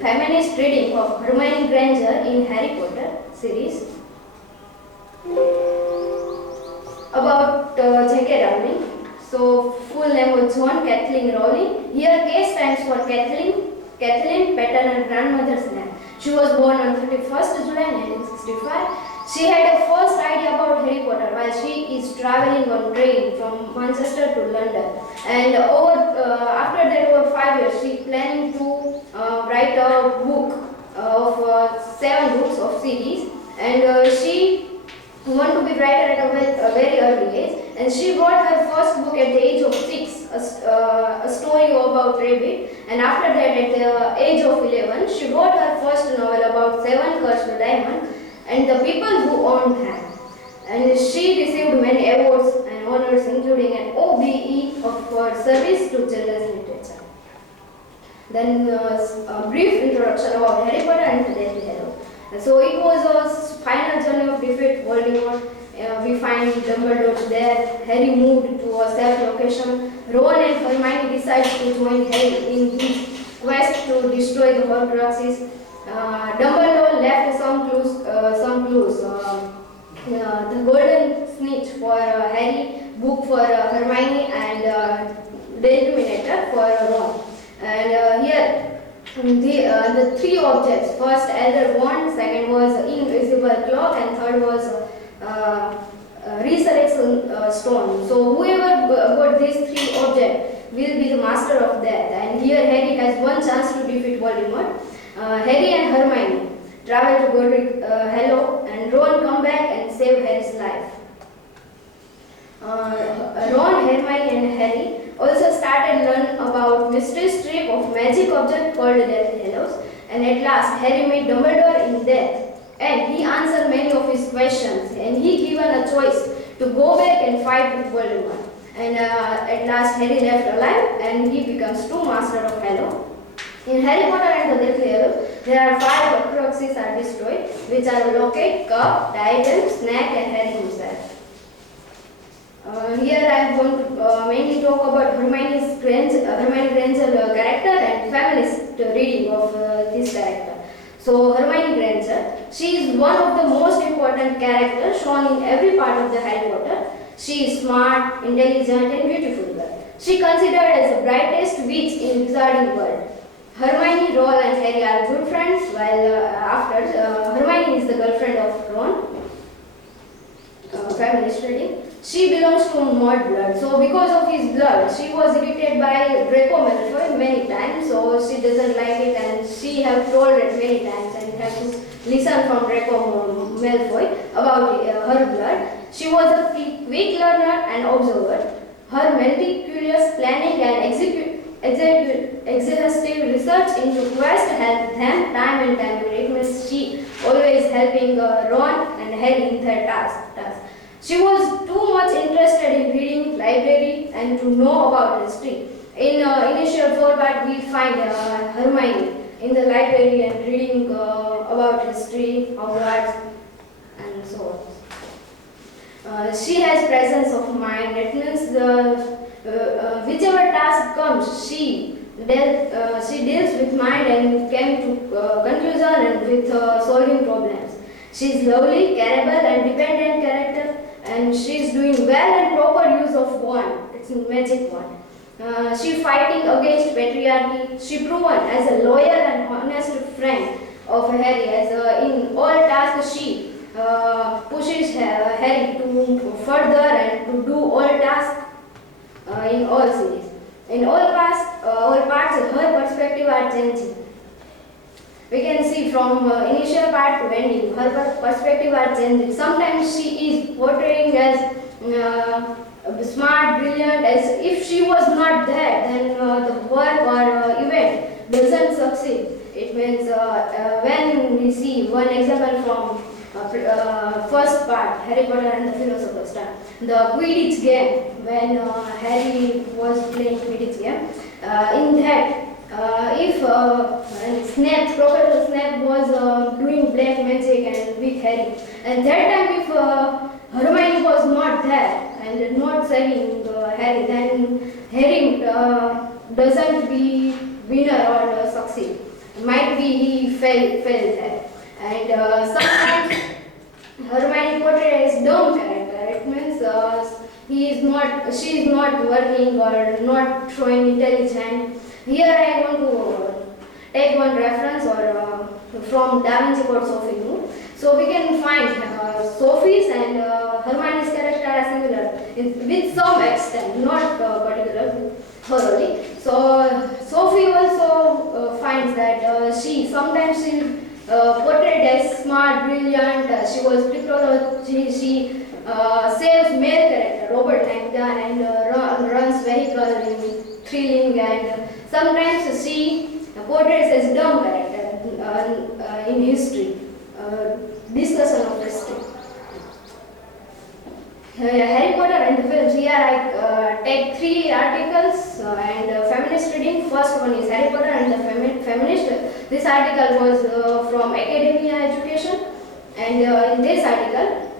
feminist reading of Hermione Granger in Harry Potter series about J.K. Rowling. So, full name was John Kathleen Rowling. Here K stands for Kathleen, paternal grandmother's name. She was born on 31st July 1965. She had a first idea about Harry Potter while she is traveling on train from Manchester to London. And after that, over 5 years, she planning to write a book of 7 books of series. And she want to be writer at a very early age. And she wrote her first book at the age of 6, a story about rabbit. And after that, at the age of 11, she wrote her first novel about 7 cursed diamonds and the people who owned them. And she received many awards and honors, including an OBE for service to children's literature. Then a brief introduction about Harry Potter and the Deathly Hallows. So it was a final journey of defeat Voldemort. We find Dumbledore's death. Harry moved to a safe location. Ron and Hermione decide to join Harry in his quest to destroy the Horcruxes. Dumbledore left some clues. The golden snitch for Harry, book for Hermione, and Determinator for Ron. And here the 3 objects. First, Elder Wand. Second was Invisible Cloak, and third was Resurrection Stone. So whoever got these 3 objects will be the master of death. And here Harry has one chance to defeat Voldemort. Harry and Hermione travel to Godric Hollow, and Ron come back and save Harry's life. Ron, Hermione and Harry also started learn about mystery strip of magic object called the Deathly Hallows, and at last Harry met Dumbledore in death, and he answered many of his questions, and he given a choice to go back and fight with Voldemort. And at last Harry left alive, and he becomes true master of Hallows. In Harry Potter and the Deathly Hallows, there are 5 Horcruxes are destroyed, which are Locket, Cup, Diadem, Snape, and Harry himself. Here I am going to mainly talk about Hermione Granger character and feminist reading of this character. So Hermione Granger, she is one of the most important characters shown in every part of the Harry Potter. She is smart, intelligent, and beautiful girl. She considered as the brightest witch in Wizarding world. Hermione, Ron, and Harry are good friends, while Hermione is the girlfriend of Ron. Feminist reading. She belongs to mud blood, so because of his blood, she was irritated by Draco Malfoy many times. So she doesn't like it, and she have told it many times, and have to listen from Draco Malfoy about her blood. She was a quick learner and observer. Her meticulous planning and exhaustive research into quest helped them time and time again. It means she always helping Ron and Harry in their task. She was too much interested in reading library and to know about history. In initial 4 part, we find Hermione in the library and reading about history, Hogwarts, and so on. She has presence of mind. That means whichever task comes, she deals with mind and came to conclusion and with solving problems. She is lovely, careable, and dependent character, and she is doing well and proper use of wand. It's a magic wand. She fighting against patriarchy. She proven as a loyal and honest friend of Harry. As in all tasks, she pushes Harry to further and to do all tasks in all series. In all parts, her perspective are changing. We can see from initial part to ending, her perspective are changing. Sometimes she is portraying as smart, brilliant, as if she was not there, then the work or event doesn't succeed. It means when we see one example from first part, Harry Potter and the Philosopher's Stone, the Quidditch game, when Harry was playing Quidditch game, in that if Professor Snape was doing black magic and with Harry, and that time if Hermione was not there and not saving Harry, then Harry doesn't be winner or succeed. might be he felt that. And sometimes Hermione portrayed as dumb character. It means she is not working or not showing intelligent. Here I want to take one reference from Da Vinci Code Sophie. So we can find Sophie's and Hermione's character are similar with some extent, not particular thoroughly. So Sophie also finds that she sometimes portrayed as smart, brilliant. She was cryptology. She saves male character Robert Langdon and runs vehicle in thrilling, and sometimes she portrays as dumb character in history. Discussion of history. Harry Potter and the films. Here I take 3 articles and feminist reading. First one is Harry Potter and the Feminist. This article was from Academia Education, and in this article,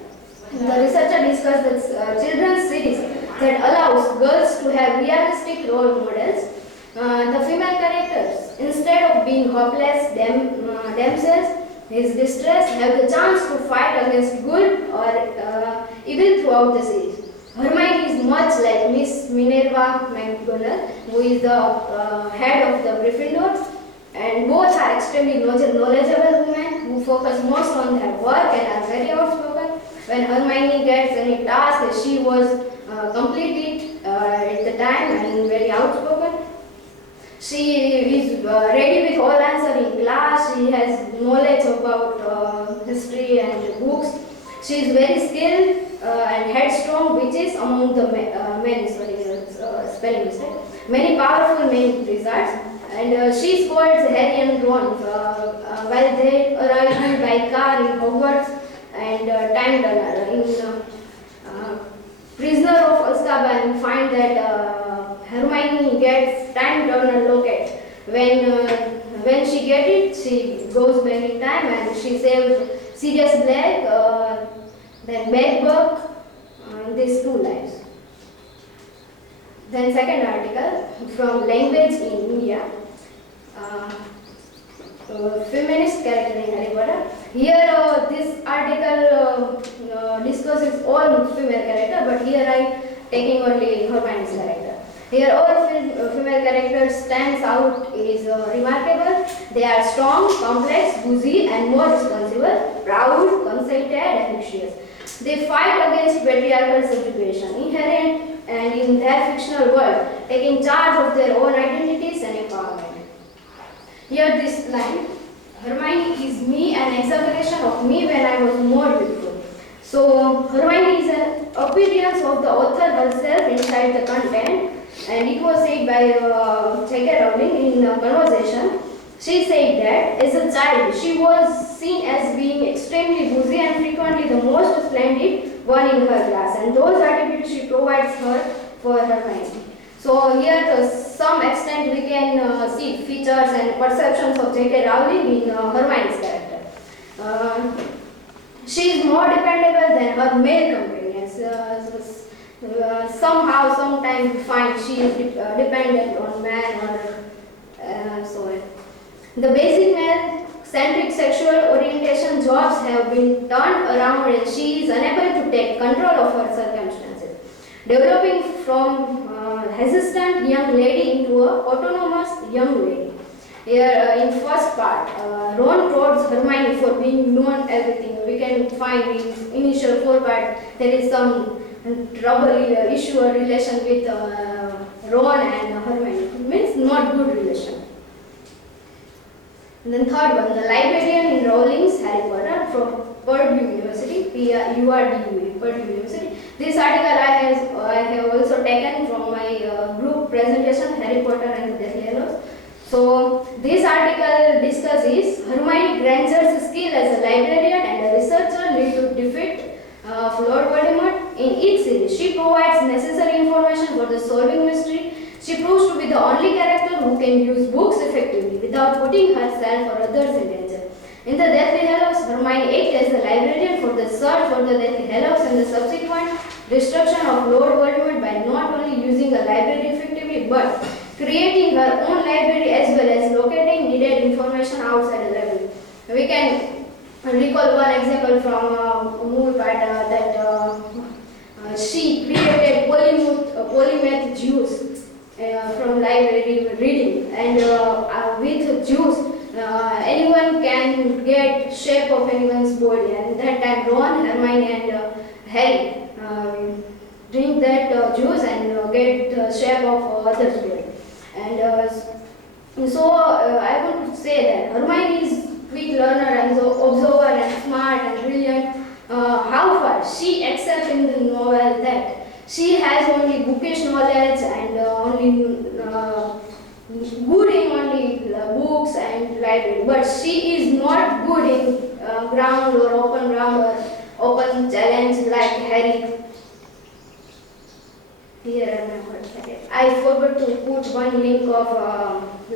the researcher discussed the children's series that allows girls to have realistic role models. The female characters, instead of being hopeless themselves, his distress, have the chance to fight against good or evil throughout the series. Hermione is much like Miss Minerva McGonagall, who is the head of the Gryffindor, and both are extremely knowledgeable women who focus most on their work and are very outspoken. When Hermione gets any task, she was complete it at the time and very outspoken. She is ready with all answer in class. She has knowledge about history and books. She is very skilled and headstrong, which is among the spelling mistake. Many powerful main wizards, and she scolds Harry and Ron while they arrive by car in Hogwarts and time turner in Prisoner of Azkaban. Find that Hermione gets time turner locket. When she gets it, she goes back in time and she saves Sirius Black, then Bedbug, these 2 lives. Then second article from Language in India. Feminist character in Harry Potter. Here this article discusses all female character, but here I taking only Hermione's character. Here all female characters stands out is remarkable. They are strong, complex, boozy and more responsible, proud, conceited, ambitious. They fight against patriarchal subjugation inherent and in their fictional world, taking charge of their own identities and empowerment. Here this line, Hermione is me, an exaggeration of me when I was more beautiful. So Hermione is an appearance of the author herself inside the content, and it was said by J.K. Rowling in a conversation. She said that as a child she was seen as being extremely boozy and frequently the most splendid one in her class, and those attributes she provides her for Hermione. So here to some extent we can see features and perceptions of J.K. Rowling in Hermione's character. She is more dependable than her male companions. Somehow, sometimes we find she is dependent on man or so on. The basic male-centric sexual orientation jobs have been turned around and she is unable to take control of her circumstances, developing from hesitant young lady into a autonomous young lady. Here in first part, Ron prods Hermione for being known everything. We can find in initial 4 part there is some trouble issue or relation with Ron and Hermione. It means not good relation. And then third one, the librarian in Rowling's Harry Potter from Purdue University, Purdue University. This article I have also taken from my group presentation, Harry Potter and the Deathly Hallows. So this article discusses Hermione Granger's skill as a librarian and a researcher lead to defeat Lord Voldemort. In each series, she provides necessary information for the solving mystery. She proves to be the only character who can use books effectively without putting herself or others in danger. In the Deathly Hallows, Hermione acts as the librarian for the search for the Deathly Hallows and the subsequent destruction of Lord Voldemort by not only using a library effectively but creating her own library as well as locating needed information we can recall one example from a movie part that she created polymath juice from library reading, and with juice anyone can get shape of anyone's body, and that time Ron, Hermione and Harry drink that juice and get the shape of others body. And I would say that Hermione is quick learner and observer and smart and brilliant. However, she accepts in the novel that she has only bookish knowledge and only good in only books and library, but she is not good in ground or open ground or open challenge like Harry. Here I forgot to put one link of